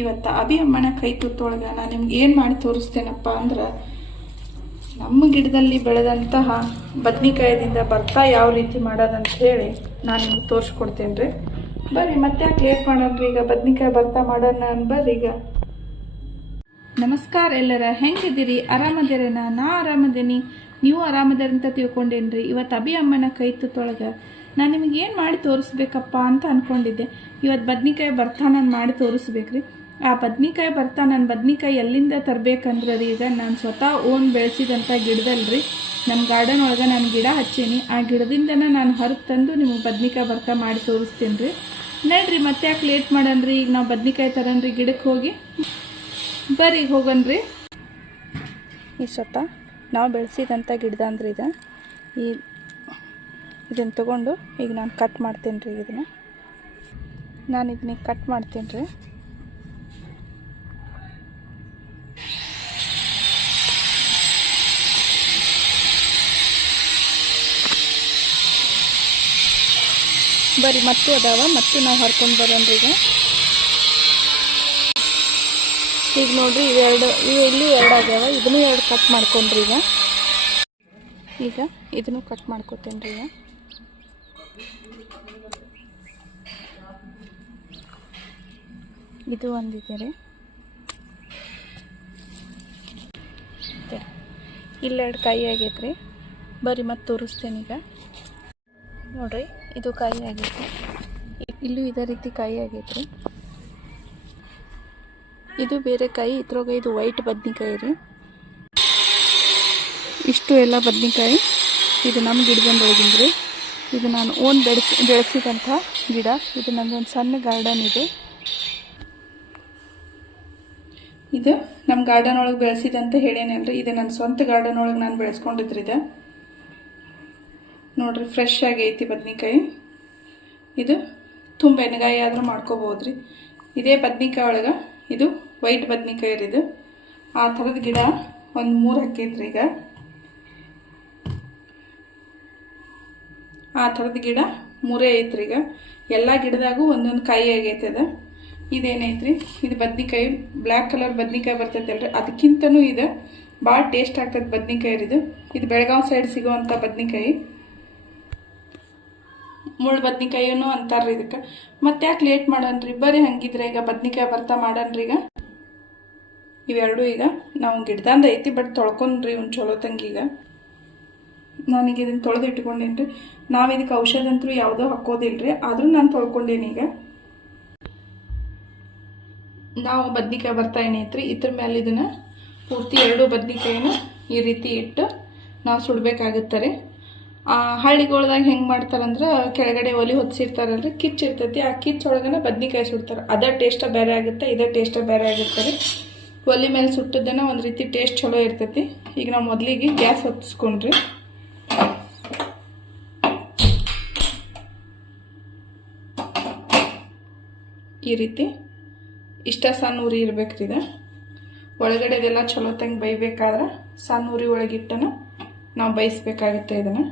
ಇವತ್ತು ಅಭಿ ಅಮ್ಮನ ಕೈ ತುತ್ತೊಳಗೆ ನಾನು ನಿಮ್ಗೆ ಏನು ಮಾಡಿ ತೋರಿಸ್ತೇನಪ್ಪ ಅಂದ್ರೆ ನಮ್ಮ ಗಿಡದಲ್ಲಿ ಬೆಳೆದಂತಹ ಬದ್ನಿಕಾಯದಿಂದ ಭರ್ತಾ ಯಾವ ರೀತಿ ಮಾಡೋದಂತ ಹೇಳಿ ನಾನು ನಿಮ್ಗೆ ತೋರಿಸ್ಕೊಡ್ತೇನೆ ರೀ. ಬರ್ರಿ ಮತ್ತೆ ಯಾಕೆ ಲೇಟ್ ಮಾಡೋಣ್ರಿ, ಈಗ ಬದ್ನಿಕಾಯಿ ಭರ್ತಾ ಮಾಡೋಣ ಬರ್ರಿ ಈಗ. ನಮಸ್ಕಾರ ಎಲ್ಲರ, ಹೆಂಗಿದ್ದೀರಿ? ಆರಾಮದಿರೇನ? ನಾ ಆರಾಮದೇನಿ, ನೀವು ಆರಾಮದಿರಿ ಅಂತ ತಿಳ್ಕೊಂಡೇನ್ರಿ. ಇವತ್ತು ಅಭಿ ಅಮ್ಮನ ಕೈ ತುತ್ತೊಳಗೆ ನಾನು ನಿಮಗೆ ಏನು ಮಾಡಿ ತೋರಿಸ್ಬೇಕಪ್ಪ ಅಂತ ಅಂದ್ಕೊಂಡಿದ್ದೆ. ಇವತ್ತು ಬದ್ನಿಕಾಯಿ ಭರ್ತಾ ನಾನು ಮಾಡಿ ತೋರಿಸ್ಬೇಕ್ರಿ. ಆ ಬದ್ನಿಕಾಯಿ ಭರ್ತಾ ನಾನು ಬದ್ನಿಕಾಯಿ ಎಲ್ಲಿಂದ ತರಬೇಕಂದ್ರೆ ರೀ, ಈಗ ನಾನು ಸ್ವತಃ ಓನ್ ಬೆಳೆಸಿದಂಥ ಗಿಡದಲ್ರಿ, ನಮ್ಮ ಗಾರ್ಡನ್ ಒಳಗೆ ನಾನು ಗಿಡ ಹಚ್ಚೀನಿ. ಆ ಗಿಡದಿಂದನೇ ನಾನು ಹೊರಗೆ ತಂದು ನಿಮಗೆ ಬದ್ನಿಕಾಯಿ ಭರ್ತಾ ಮಾಡಿ ತೋರಿಸ್ತೀನಿ ರೀ. ನೋಡ್ರಿ ಮತ್ತೆ ಯಾಕೆ ಲೇಟ್ ಮಾಡನ್ರಿ, ಈಗ ನಾವು ಬದ್ನಿಕಾಯಿ ತರನ್ರಿ ಗಿಡಕ್ಕೆ ಹೋಗಿ. ಬರ್ರಿ ಹೋಗನ್ರಿ. ಈ ಸ್ವತಃ ನಾವು ಬೆಳೆಸಿದಂಥ ಗಿಡದ ಅಂದ್ರೆ ಇದನ್ನು ತೊಗೊಂಡು ಈಗ ನಾನು ಕಟ್ ಮಾಡ್ತೀನಿ ರೀ. ಇದನ್ನ ಕಟ್ ಮಾಡ್ತೀನಿ ರೀ. ಬರೀ ಮತ್ತು ಅದಾವ, ಮತ್ತು ನಾವು ಹರ್ಕೊಂಡು ಬರೋಣ್ರಿ. ಈಗ ನೋಡ್ರಿ ಇಲ್ಲಿ ಎರಡು ಆಗ್ಯಾವ, ಇದನ್ನು ಎರಡು ಕಟ್ ಮಾಡ್ಕೊಂಡ್ರಿ. ಈಗ ಇದನ್ನು ಕಟ್ ಮಾಡ್ಕೊತೇನೆ ರೀ. ಇದು ಒಂದಿದೆ ರೀ, ಇಲ್ಲೆರಡು ಕಾಯಿ ಆಗೈತೆ ರೀ. ಬರೀ ಮತ್ತೆ ತೋರಿಸ್ತೇನೆ. ಈಗ ನೋಡ್ರಿ, ಇದು ಕಾಯಿ ಆಗೈತೆ, ಇಲ್ಲೂ ಇದೇ ರೀತಿ ಕಾಯಿ ಆಗೈತೆ ರೀ. ಇದು ಬೇರೆ ಕಾಯಿ, ಇದ್ರಾಗ ಇದು ವೈಟ್ ಬದ್ನಿಕಾಯಿ ರೀ. ಇಷ್ಟು ಎಲ್ಲ ಬದ್ನಿಕಾಯಿ ಇದು ನಮ್ಮ ಗಿಡದೊಳಗಿಂದ್ರಿ. ಇದು ನಾನು ಓನ್ ಬೆಳೆಸಿದಂಥ ಗಿಡ. ಇದು ನನ್ನದೊಂದು ಸಣ್ಣ ಗಾರ್ಡನ್ ಇದೆ. ಇದು ನಮ್ಮ ಗಾರ್ಡನ್ ಒಳಗೆ ಬೆಳೆಸಿದಂತ ಹೇಳೇನಲ್ರಿ, ಇದು ನನ್ನ ಸ್ವಂತ ಗಾರ್ಡನ್ ಒಳಗೆ ನಾನು ಬೆಳೆಸ್ಕೊಂಡಿದ್ರಿ. ಇದು ನೋಡ್ರಿ, ಫ್ರೆಶ್ ಆಗೈತಿ ಬದ್ನಿಕಾಯಿ. ಇದು ತುಂಬ ಎಣ್ಣೆಗಾಯಿ ಆದರೂ ಮಾಡ್ಕೋಬೋದ್ರಿ. ಇದೇ ಬದ್ನಿಕಾಯಿ ಒಳಗೆ ಇದು ವೈಟ್ ಬದ್ನಿಕಾಯಿ ರೀ. ಇದು ಆ ಥರದ ಗಿಡ ಒಂದು 3 ಹಾಕೈತ್ರಿ. ಈಗ ಆ ಥರದ ಗಿಡ 3 ಐತ್ರಿ. ಈಗ ಎಲ್ಲ ಗಿಡದಾಗೂ ಒಂದೊಂದು ಕಾಯಿ ಆಗೈತೆ. ಇದೇನೈತ್ರಿ, ಇದು ಬದ್ನಿಕಾಯಿ ಬ್ಲ್ಯಾಕ್ ಕಲರ್ ಬದ್ನಿಕಾಯಿ ಬರ್ತೈತಲ್ರಿ, ಅದಕ್ಕಿಂತನೂ ಇದು ಭಾಳ ಟೇಸ್ಟ್ ಆಗ್ತದೆ ಬದ್ನಿಕಾಯಿ ರೀ. ಇದು ಬೆಳಗಾವಿ ಸೈಡ್ ಸಿಗೋವಂಥ ಬದ್ನಿಕಾಯಿ, ಮುಳ್ಳು ಬದ್ನಿಕಾಯಿನೂ ಅಂತಾರ್ರಿ ಇದಕ್ಕೆ. ಮತ್ತೆ ಯಾಕೆ ಲೇಟ್ ಮಾಡನ್ರಿ, ಬರ್ರಿ ಹಂಗಿದ್ರೆ ಈಗ ಬದ್ನಿಕಾಯಿ ಭರ್ತಾ ಮಾಡನ್ರಿ. ಈಗ ಇವೆರಡು ಈಗ ನಾವು ಗಿಡದಂದ ಐತಿ, ಬಟ್ ತೊಳ್ಕೊಂಡ್ರಿ ಒಂದು ಚಲೋ ತಂಗಿ. ಈಗ ನಾನೀಗ ಇದನ್ನು ತೊಳೆದು ಇಟ್ಕೊಂಡೇನಿ ರೀ. ನಾವು ಇದಕ್ಕೆ ಔಷಧ ಅಂತೂ ಯಾವುದೋ ಹಾಕೋದಿಲ್ರಿ, ಆದರೂ ನಾನು ತೊಳ್ಕೊಂಡೇನಿ. ಈಗ ನಾವು ಬದ್ನಿಕಾಯಿ ಭರ್ತಾ ಏನೈತ್ರಿ, ಇದ್ರ ಮೇಲೆ ಇದನ್ನು ಪೂರ್ತಿ 2 ಬದ್ನಿಕಾಯಿನ ಈ ರೀತಿ ಇಟ್ಟು ನಾವು ಸುಡಬೇಕಾಗುತ್ತೆ ರೀ. ಹಳ್ಳಿಗಳ್ದಾಗ ಹೆಂಗೆ ಮಾಡ್ತಾರಂದ್ರೆ, ಕೆಳಗಡೆ ಒಲಿ ಹೊತ್ತಿಸಿರ್ತಾರಲ್ರಿ, ಕಿಚ್ಚಿರ್ತೈತಿ, ಆ ಕಿಚ್ಚೊಳಗನ ಬದ್ನಿಕಾಯಿ ಸುಡ್ತಾರೆ. ಅದೇ ಟೇಸ್ಟ ಬೇರೆ ಆಗುತ್ತೆ, ಇದೇ ಟೇಸ್ಟ ಬೇರೆ ಆಗುತ್ತೆ ರೀ. ಒಲಿ ಮೇಲೆ ಸುಟ್ಟದನ್ನ ಒಂದು ರೀತಿ ಟೇಸ್ಟ್ ಚಲೋ ಇರ್ತೈತಿ. ಈಗ ನಾವು ಮೊದಲಿಗೆ ಗ್ಯಾಸ್ ಹೊತ್ತಿಸ್ಕೊಂಡ್ರಿ. ಈ ರೀತಿ ಇಷ್ಟ ಸಣ್ಣ ಉರಿ ಇರ್ಬೇಕ್ರಿ. ಇದು ಒಳಗಡೆ ಇದೆಲ್ಲ ಚಲೋ ತಂಗೆ ಬೈಬೇಕಾದ್ರೆ ಸಣ್ಣ ಉರಿ ಒಳಗಿಟ್ಟನ ನಾವು ಬೈಸ್ಬೇಕಾಗುತ್ತೆ. ಇದನ್ನು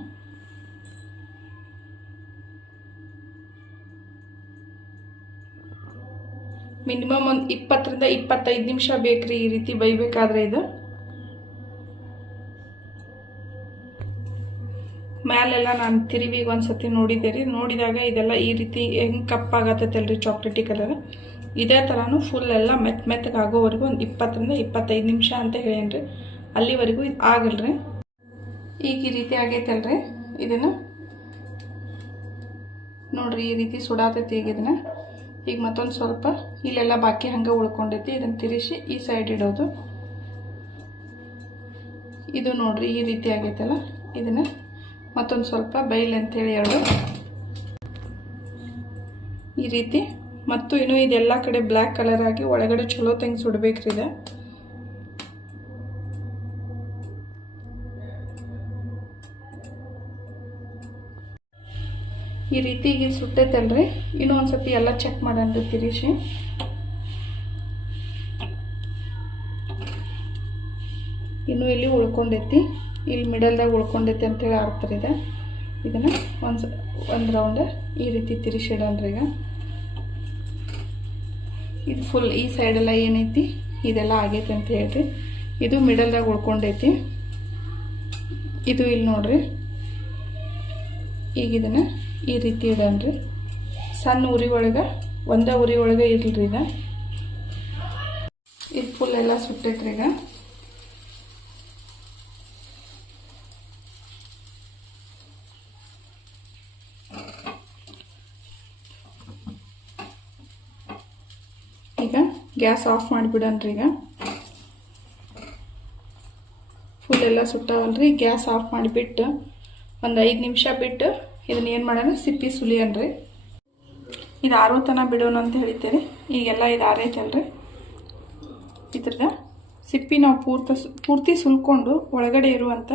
ಮಿನಿಮಮ್ ಒಂದು 20 ರಿಂದ 25 ನಿಮಿಷ ಬೇಕ್ರಿ ಈ ರೀತಿ ಬೈಬೇಕಾದ್ರೆ. ಇದು ಮ್ಯಾಲೆಲ್ಲ ನಾನು ತಿರುವಿಗೆ ಒಂದ್ಸತಿ ನೋಡಿದ್ದೆ ರೀ. ನೋಡಿದಾಗ ಇದೆಲ್ಲ ಈ ರೀತಿ ಹೆಂಗೆ ಕಪ್ಪಾಗತ್ತಲ್ರಿ, ಚಾಕ್ಲೇಟಿ ಕಲರ್, ಇದೇ ಥರನೂ ಫುಲ್ ಎಲ್ಲ ಮೆತ್ತಗಾಗೋವರೆಗೂ ಒಂದು 20 ರಿಂದ 25 ನಿಮಿಷ ಅಂತ ಹೇಳೇನ್ರಿ. ಅಲ್ಲಿವರೆಗೂ ಇದು ಆಗಲ್ರಿ. ಈಗ ಈ ರೀತಿ ಆಗೈತಲ್ರಿ. ಇದನ್ನು ನೋಡ್ರಿ, ಈ ರೀತಿ ಸುಡಾತೈತಿ. ಈಗ ಇದನ್ನು ಈಗ ಮತ್ತೊಂದು ಸ್ವಲ್ಪ ಇಲ್ಲೆಲ್ಲ ಬಾಕಿ ಹಂಗೆ ಉಳ್ಕೊಂಡೈತಿ, ಇದನ್ನು ತಿರುಗಿಸಿ ಈ ಸೈಡ್ ಇಡೋದು. ಇದು ನೋಡ್ರಿ ಈ ರೀತಿ ಆಗೈತಲ್ಲ, ಇದನ್ನು ಮತ್ತೊಂದು ಸ್ವಲ್ಪ ಬೈಲ್ ಅಂತೇಳಿ 2 ಈ ರೀತಿ. ಮತ್ತು ಇನ್ನೂ ಇದೆಲ್ಲ ಕಡೆ ಬ್ಲ್ಯಾಕ್ ಕಲರ್ ಆಗಿ ಒಳಗಡೆ ಚಲೋ ತಂಗಿ ಸುಡಬೇಕ್ರಿ. ಇದು ಈ ರೀತಿ ಈಗ ಸುಟ್ಟೈತಲ್ರಿ. ಇನ್ನೂ ಒಂದ್ಸತಿ ಎಲ್ಲ ಚೆಕ್ ಮಾಡೋಣ ತಿರುಗಿಸಿ. ಇನ್ನೂ ಇಲ್ಲಿ ಉಳ್ಕೊಂಡೈತಿ, ಇಲ್ಲಿ ಮಿಡಲ್ದಾಗ ಉಳ್ಕೊಂಡೈತಿ ಅಂತೇಳಿ ಅರ್ಥ ಇದೆ. ಇದನ್ನು ಒಂದು ರೌಂಡ್ ಈ ರೀತಿ ತಿರುಗಿಸಿಡೋಣ್ರಿ. ಈಗ ಇದು ಫುಲ್ ಈ ಸೈಡೆಲ್ಲ ಏನೈತಿ ಇದೆಲ್ಲ ಆಗೈತೆ ಅಂತ ಹೇಳ್ರಿ. ಇದು ಮಿಡಲ್ದಾಗ ಉಳ್ಕೊಂಡೈತಿ. ಇದು ಇಲ್ಲಿ ನೋಡ್ರಿ, ಈಗ ಇದನ್ನು ಈ ರೀತಿ ಇಡನ್ರಿ. ಸಣ್ಣ ಉರಿ ಒಳಗೆ ಒಂದೇ ಉರಿ ಒಳಗೆ ಇರಲ್ರಿ. ಇದು ಫುಲ್ ಎಲ್ಲ ಸುಟ್ಟೈತ್ರಿ. ಈಗ ಗ್ಯಾಸ್ ಆಫ್ ಮಾಡಿಬಿಡನ್ರಿ. ಈಗ ಫುಲ್ ಎಲ್ಲ ಸುಟ್ಟಾವಲ್ರಿ. ಗ್ಯಾಸ್ ಆಫ್ ಮಾಡಿಬಿಟ್ಟು ಒಂದು 5 ನಿಮಿಷ ಬಿಟ್ಟು ಇದನ್ನ ಏನು ಮಾಡೋಣ, ಸಿಪ್ಪಿ ಸುಲಿಯನ್ರಿ. ಇದು ಆರೋ ತನಕ ಬಿಡೋಣ ಅಂತ ಹೇಳಿದ್ದೇನೆ. ಈಗೆಲ್ಲ ಇದು ಆರೈತಲ್ರಿ. ಇದ್ರದ ಸಿಪ್ಪಿ ನಾವು ಪೂರ್ತಿ ಸುಲ್ಕೊಂಡು ಒಳಗಡೆ ಇರುವಂಥ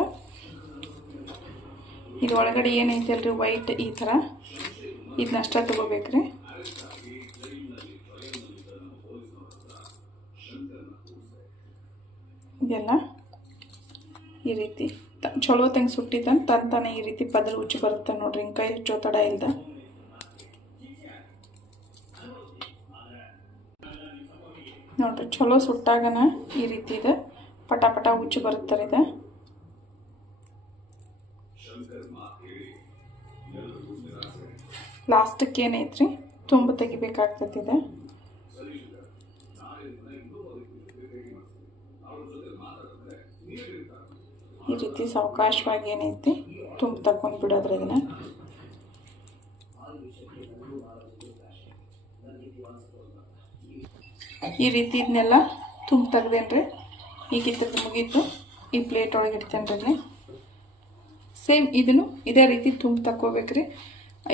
ಇದು ಒಳಗಡೆ ಏನೈತಲ್ರಿ ವೈಟ್ ಈ ಥರ ಇದನ್ನಷ್ಟ ತಗೋಬೇಕ್ರಿ. ಇದೆಲ್ಲ ಈ ರೀತಿ ಚಲೋ ತಂಗೆ ಸುಟ್ಟಿದ್ದಂತ ತಂತಾನೆ ಈ ರೀತಿ ಪದರ ಉಚ್ಚಿ ಬರುತ್ತೆ ನೋಡ್ರಿ. ಹಿಂಗೆ ಕೈ ಹಚ್ಚೋ ತಡ ಇಲ್ದ ನೋಡ್ರಿ. ಚಲೋ ಸುಟ್ಟಾಗನ ಈ ರೀತಿ ಇದೆ ಪಟ ಪಟ ಉಚ್ಚಿ ಬರುತ್ತಾರೆ. ಇದು ಲಾಸ್ಟಕ್ಕೆ ಏನೈತ್ರಿ ತುಂಬ ತೆಗಿಬೇಕಾಗ್ತದೆ. ಈ ರೀತಿ ಸಾವಕಾಶವಾಗಿ ಏನೈತಿ ತುಂಬ ತಗೊಂಡು ಬಿಡೋದ್ರಿ. ಇದನ್ನ ಈ ರೀತಿ ಇದನ್ನೆಲ್ಲ ತುಂಬ ತೆಗ್ದೇನ್ರಿ. ಈಗ ಇದ್ರದ್ದು ಮುಗೀತು. ಈ ಪ್ಲೇಟ್ ಒಳಗೆ ಇಡ್ತೇನ್ರಿ. ಸೇಮ್ ಇದನ್ನು ಇದೇ ರೀತಿ ತುಂಬ ತಕ್ಕೋಬೇಕ್ರಿ.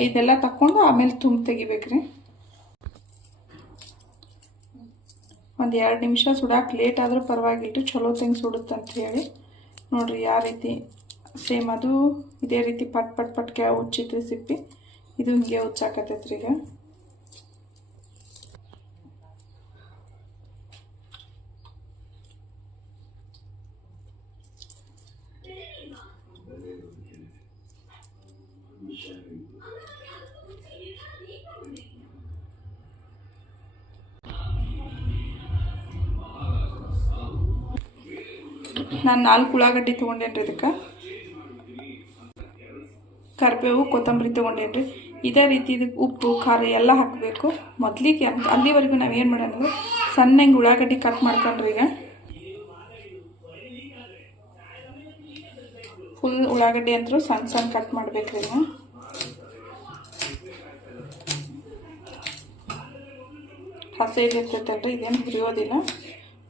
ಇದೆಲ್ಲ ತಕ್ಕೊಂಡು ಆಮೇಲೆ ತುಂಬ ತೆಗಿಬೇಕ್ರಿ. ಒಂದು 2 ನಿಮಿಷ ಸುಡಾಕೆ ಲೇಟ್ ಆದರೂ ಪರವಾಗಿಲ್ಲ, ಚಲೋ ತಂಗೆ ಸುಡುತ್ತಂತ ಹೇಳಿ ನೋಡ್ರಿ. ಯಾವ ರೀತಿ ಸೇಮ್ ಅದು ಇದೇ ರೀತಿ ಪಟ್ ಪಟ್ ಪಟ್ಗೆ ಉಚ್ಚಿತ್ರಿ ಸಿಪ್ಪಿ. ಇದು ಹಿಂಗೆ ಉಚ್ಚಾಕತ್ತೈತ್ರಿ. ಈಗ ನಾನು 4 ಉಳ್ಳಾಗಡ್ಡಿ ತೊಗೊಂಡೇನ್ರಿ. ಇದಕ್ಕೆ ಕರಿಬೇವು ಕೊತ್ತಂಬರಿ ತೊಗೊಂಡೇನ್ರಿ. ಇದೇ ರೀತಿ ಇದಕ್ಕೆ ಉಪ್ಪು ಖಾರ ಎಲ್ಲ ಹಾಕಬೇಕು ಮೊದಲಿಗೆ. ಅಲ್ಲಿವರೆಗೂ ನಾವು ಏನು ಮಾಡೋಣ, ಸಣ್ಣಂಗೆ ಉಳ್ಳಾಗಡ್ಡಿ ಕಟ್ ಮಾಡ್ಕೊಂಡ್ರಿ. ಈಗ ಫುಲ್ ಉಳ್ಳಾಗಡ್ಡಿ ಅಂತೂ ಸಣ್ಣ ಸಣ್ಣ ಕಟ್ ಮಾಡ್ಬೇಕ್ರಿ. ಹಸಿ ಇರ್ತೈತಲ್ರಿ, ಇದೇನು ಹುರಿಯೋದಿಲ್ಲ.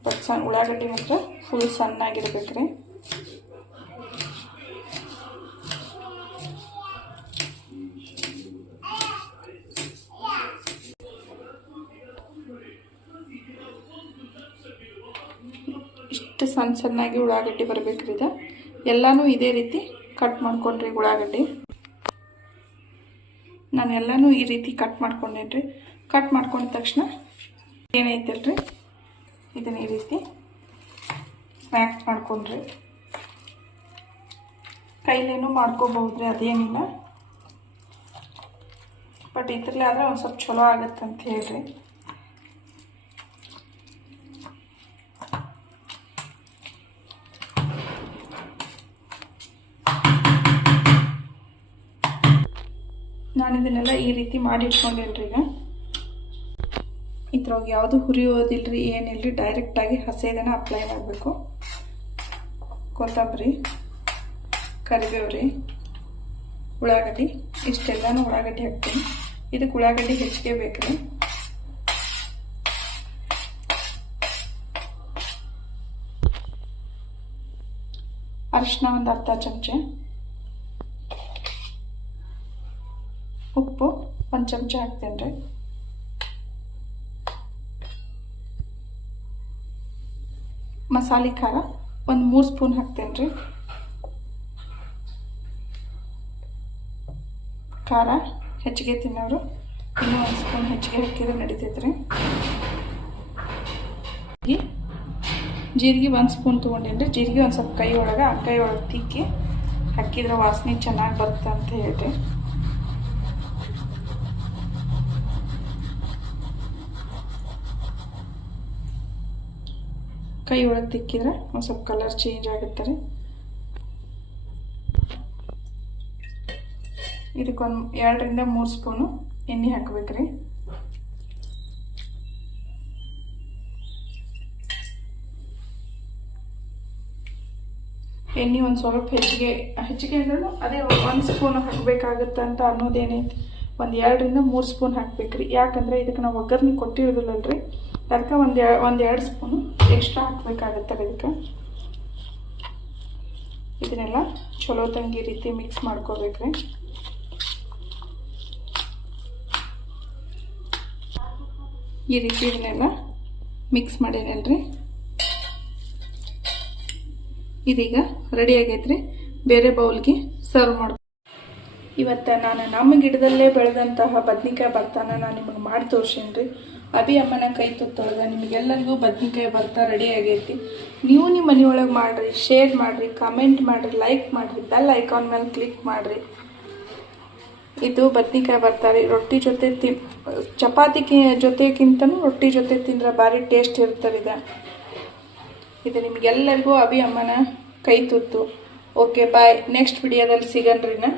ಬಟ್ ಸಣ್ಣ ಉಳ್ಳಾಗಡ್ಡಿ ಮಾತ್ರ ಫುಲ್ ಸಣ್ಣಾಗಿರ್ಬೇಕ್ರಿ. ಇಷ್ಟು ಸಣ್ಣಾಗಿ ಉಳ್ಳಾಗಡ್ಡಿ ಬರ್ಬೇಕ್ರಿ. ಇದು ಎಲ್ಲನೂ ಇದೇ ರೀತಿ ಕಟ್ ಮಾಡ್ಕೊಂಡ್ರಿ. ಉಳ್ಳಾಗಡ್ಡಿ ನಾನು ಎಲ್ಲನೂ ಈ ರೀತಿ ಕಟ್ ಮಾಡ್ಕೊಂಡೇನ್ರಿ. ಕಟ್ ಮಾಡ್ಕೊಂಡ ತಕ್ಷಣ ಏನೈತಲ್ರಿ ಇದನ್ನ ಈ ರೀತಿ ಸ್ನ್ಯಾಕ್ಸ್ ಮಾಡ್ಕೊಂಡ್ರಿ. ಕೈಲೇನೂ ಮಾಡ್ಕೋಬಹುದ್ರಿ, ಅದೇನಿಲ್ಲ. ಬಟ್ ಇದ್ರಲ್ಲೇ ಆದರೆ ಒಂದು ಸ್ವಲ್ಪ ಚಲೋ ಆಗುತ್ತಂತ ಹೇಳ್ರಿ. ನಾನು ಇದನ್ನೆಲ್ಲ ಈ ರೀತಿ ಮಾಡಿ ಇಟ್ಕೊಂಡೇನ್ರಿ. ಈಗ ಇದ್ರೊಳಗೆ ಯಾವುದು ಹುರಿಯೋದಿಲ್ರಿ, ಏನಿಲ್ರಿ. ಡೈರೆಕ್ಟಾಗಿ ಹಸಿದನ್ನ ಅಪ್ಲೈ ಮಾಡಬೇಕು. ಕೊತ್ತಂಬರಿ, ಕರಿಬೇವು ರೀ, ಉಳ್ಳಾಗಡ್ಡಿ, ಇಷ್ಟೆಲ್ಲನೂ ಉಳ್ಳಾಗಡ್ಡಿ ಹಾಕ್ತೀನಿ. ಇದಕ್ಕೆ ಉಳ್ಳಾಗಡ್ಡಿ ಹೆಚ್ಚಿಗೆ ಬೇಕ್ರಿ. ಅರಿಶಿನ ಒಂದು ಅರ್ಧ ಚಮಚ, ಉಪ್ಪು 1 ಚಮಚ ಹಾಕ್ತೇನೆ ರೀ. ಮಸಾಲೆ ಖಾರ ಒಂದು 3 ಸ್ಪೂನ್ ಹಾಕ್ತೇನೆ ರೀ. ಖಾರ ಹೆಚ್ಚಿಗೆ ತಿನ್ನೋರು ಇನ್ನೂ 1 ಸ್ಪೂನ್ ಹೆಚ್ಚಿಗೆ ಹಾಕಿದ್ರೆ ನಡೀತೈತೆ ರೀ. ಜೀರಿಗೆ 1 ಸ್ಪೂನ್ ತೊಗೊಂಡೇನಿ ರೀ. ಜೀರಿಗೆ ಒಂದು ಸ್ವಲ್ಪ ಕೈ ಒಳಗೆ ತಿಕ್ಕಿ ಹಾಕಿದ್ರೆ ವಾಸನೆ ಚೆನ್ನಾಗಿ ಬರುತ್ತೆ ಅಂತ ಹೇಳ್ರಿ. ಕೈ ಒಳಗೆ ತಿಕ್ಕಿದ್ರೆ ಒಂದು ಸ್ವಲ್ಪ ಕಲರ್ ಚೇಂಜ್ ಆಗುತ್ತೆ ರೀ. ಇದಕ್ಕೊಂದು 2 ರಿಂದ 3 ಸ್ಪೂನು ಎಣ್ಣೆ ಹಾಕಬೇಕ್ರಿ. ಎಣ್ಣೆ ಒಂದು ಸ್ವಲ್ಪ ಹೆಚ್ಚಿಗೆ ಅಂದ್ರೂ ಅದೇ 1 ಸ್ಪೂನ್ ಹಾಕಬೇಕಾಗತ್ತೆ ಅಂತ ಅನ್ನೋದೇನೈತಿ. ಒಂದು 2 ರಿಂದ 3 ಸ್ಪೂನ್ ಹಾಕ್ಬೇಕ್ರಿ. ಯಾಕಂದರೆ ಇದಕ್ಕೆ ನಾವು ಒಗ್ಗರಣೆ ಕೊಟ್ಟಿರೋದಿಲ್ಲಲ್ರಿ, ಅದಕ್ಕೆ ಒಂದು 2 ಸ್ಪೂನು ಎಕ್ಸ್ಟ್ರಾ ಹಾಕಬೇಕಾಗತ್ತೆ ಇದಕ್ಕೆ. ಇದನ್ನೆಲ್ಲ ಚಲೋ ತಂಗಿ ರೀತಿ ಮಿಕ್ಸ್ ಮಾಡ್ಕೋಬೇಕ್ರಿ. ಈ ರೀತಿ ಇದನ್ನೆಲ್ಲ ಮಿಕ್ಸ್ ಮಾಡೇನಲ್ರಿ. ಇದೀಗ ರೆಡಿ ಆಗೈತ್ರಿ. ಬೇರೆ ಬೌಲ್ಗೆ ಸರ್ವ್ ಮಾಡ್ಕೊ. ಇವತ್ತು ನಾನು ನಮ್ಮ ಗಿಡದಲ್ಲೇ ಬೆಳೆದಂತಹ ಬದ್ನಿಕಾಯಿ ಭರ್ತಾನ ನಾನು ನಿಮಗೆ ಮಾಡಿ ತೋರ್ಸೇನ್ರಿ. ಅಭಿ ಅಮ್ಮನ ಕೈ ತುತ್ತೊಳಗೆ ನಿಮಗೆಲ್ಲರಿಗೂ ಬದ್ನಿಕಾಯಿ ಭರ್ತಾ ರೆಡಿ ಆಗೈತಿ. ನೀವು ನಿಮ್ಮ ಮನೆಯೊಳಗೆ ಮಾಡಿರಿ, ಶೇರ್ ಮಾಡಿರಿ, ಕಮೆಂಟ್ ಮಾಡಿರಿ, ಲೈಕ್ ಮಾಡಿರಿ, ಬೆಲ್ ಐಕಾನ್ ಮೇಲೆ ಕ್ಲಿಕ್ ಮಾಡಿರಿ. ಇದು ಬದ್ನಿಕಾಯಿ ಭರ್ತಾ ರೀ. ರೊಟ್ಟಿ ಜೊತೆ ಚಪಾತಿ ಜೊತೆಗಿಂತನೂ ರೊಟ್ಟಿ ಜೊತೆ ತಿಂದ್ರೆ ಭಾರಿ ಟೇಸ್ಟ್ ಇರ್ತದೆ ಇದು ನಿಮಗೆಲ್ಲರಿಗೂ ಅಭಿ ಅಮ್ಮನ ಕೈ ತುತ್ತು. Okay bye. ನೆಕ್ಸ್ಟ್ ವಿಡಿಯೋದಲ್ಲಿ ಸಿಗನ್ರಿ ನಾ.